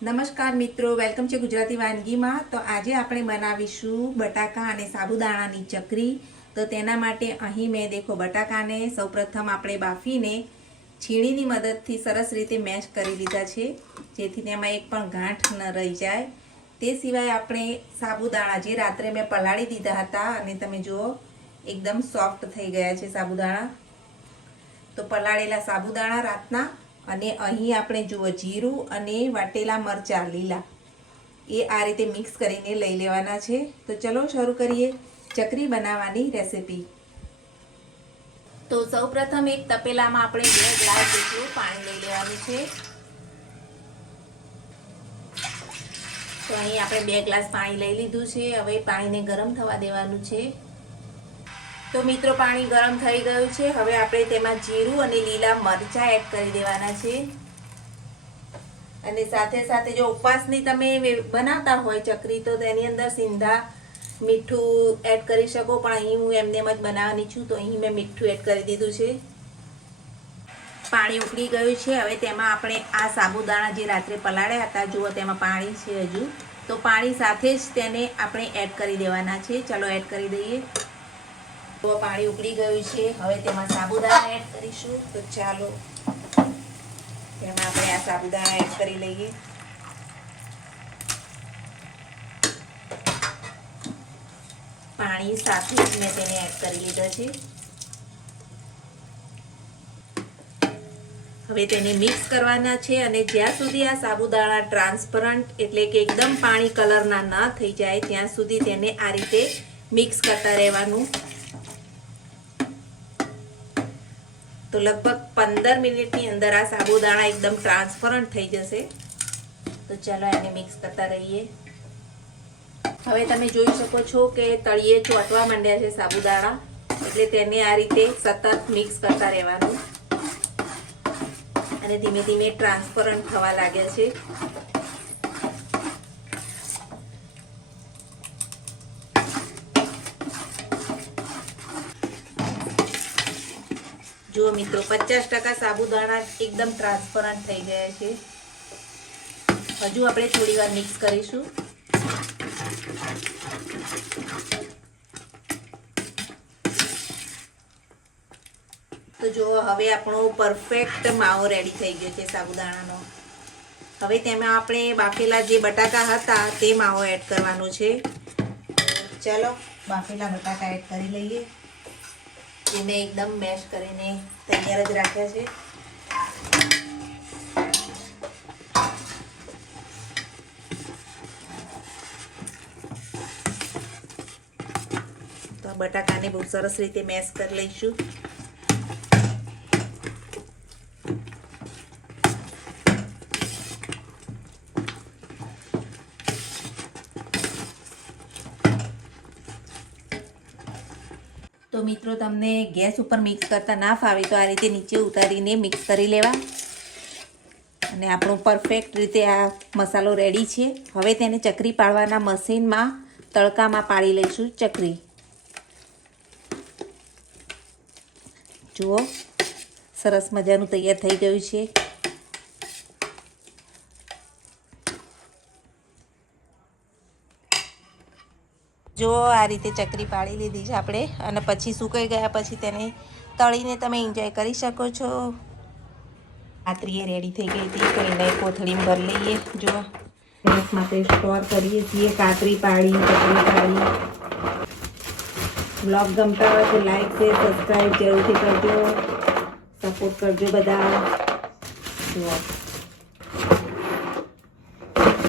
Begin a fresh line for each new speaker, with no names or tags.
નમસ્કાર મિત્રો, વેલકમ છે ગુજરાતી વાનગીમાં. તો આજે આપણે બનાવીશું બટાકા અને સાબુદાણાની ચકરી. તો તેના માટે અહીં મેં દેખો બટાકાને સૌપ્રથમ આપણે બાફીને છીણીની મદદથી સરસ રીતે મેશ કરી લીધા છે. જેથી તેમાં એક પણ ગાંઠ ન રહી જાય. તે સિવાય આપણે સાબુદાણા જે રાત્રે મેં પલાળી દીધા હતા, અને તમે જુઓ, એકદમ સોફ્ટ થઈ ગયા છે સાબુદાણા. તો પલાળેલા સાબુદાણા રાતના અને અહીં આપણે જુઓ જીરું અને વાટેલા મરચાં, લીલા. એ આ રીતે મિક્સ કરીને લઈ લેવાના છે. તો ચલો શરૂ કરીએ ચકરી બનાવવાની રેસિપી. તો સૌપ્રથમ એક તપેલામાં આપણે બે ગ્લાસ જેટલું પાણી લઈ લેવાનું છે. તો અહીં આપણે બે ગ્લાસ પાણી લઈ લીધું છે. હવે પાણીને ગરમ થવા દેવાનું છે. તો મિત્રો, પાણી ગરમ થઈ ગયું છે. હવે આપણે તેમાં જીરું અને લીલા મરચાં એડ કરી દેવાના છે. અને સાથે સાથે જો ઉપવાસની તમે બનાવતા હોય ચકરી, તો તેની અંદર સિંધા મીઠું એડ કરી શકો. પણ અહીં હું એમને જ બનાવવાની છું, તો અહીં મેં મીઠું એડ કરી દીધું છે. પાણી ઉકળી ગયું છે. હવે તેમાં આપણે આ સાબુદાણા જે રાત્રે પલાળ્યા હતા, જુઓ તેમાં પાણી છે હજુ. તો પાણી સાથે જ તેને આપણે એડ કરી દેવાના છે. ચલો એડ કરી દઈએ. તો પાણી ઉકળી ગયું છે. હવે તેમાં સાબુદાણા એડ કરીશું. તો ચાલો, તેમાં આપણે આ સાબુદાણા એડ કરી લઈએ. પાણી સાથે જ મેં તેને એડ કરી લીધા છે. હવે તેને મિક્સ કરવાના છે અને જ્યાં સુધી આ સાબુદાણા ટ્રાન્સપરન્ટ એટલે કે એકદમ પાણી કલરના ન થઈ જાય, ત્યાં સુધી તેને આ રીતે મિક્સ કરતા રહેવાનું. તો લગભગ પંદર મિનિટની અંદર આ સાબુદાણા એકદમ ટ્રાન્સપરન્ટ થઈ જશે. તો ચાલો એને મિક્સ કરતા રહીએ. હવે તમે જોઈ શકો છો કે તળિયે ચોંટવા માંડ્યા છે સાબુદાણા. એટલે તેને આ રીતે સતત મિક્સ કરતા રહેવાનું. અને ધીમે ધીમે ટ્રાન્સપરન્ટ થવા લાગ્યા છે. જુઓ મિત્રો, પચાસ ટકા સાબુદાણા એકદમ ટ્રાન્સપરન્ટ થઈ ગયા છે. હજુ આપણે થોડી વાર મિક્સ કરીશું. તો જુઓ, હવે આપણો પરફેક્ટ માવો રેડી થઈ ગયો છે સાબુદાણાનો. હવે તેમાં આપણે બાફેલા જે બટાકા હતા, તે માવો એડ કરવાનો છે. ચાલો, બાફેલા બટાકા એડ કરી લઈએ. એને એકદમ મેશ કરીને તૈયાર જ રાખ્યા છે. તો બટાકાને બહુ સરસ રીતે મેશ કરી લઈશું. તો મિત્રો, તમને ગેસ ઉપર મિક્સ કરતા ના ફાવે તો આ રીતે નીચે ઉતારીને મિક્સ કરી લેવા. અને આપણો પરફેક્ટ રીતે આ મસાલો રેડી છે. હવે તેને ચકરી પાડવાના મશીનમાં તડકામાં પાડી લઈશું ચકરી. જુઓ, સરસ મજાનું તૈયાર થઈ ગયું છે. જો આ રીતે ચકરી પાડી લીધી છે આપણે અને પછી સુકાઈ ગયા પછી તેને તળીને તમે એન્જોય કરી શકો છો. કાતરી એ રેડી થઈ ગઈ હતી તો એને કોથળીમાં ભરી લઈએ. જો માટે સ્ટોર કરીએ છીએ, કાતરી પાડી, ચકરી પાડી. બ્લોગ ગમતા હોય તો લાઈક શેર સબસ્ક્રાઈબ જરૂરથી કરજો. સપોર્ટ કરજો બધા.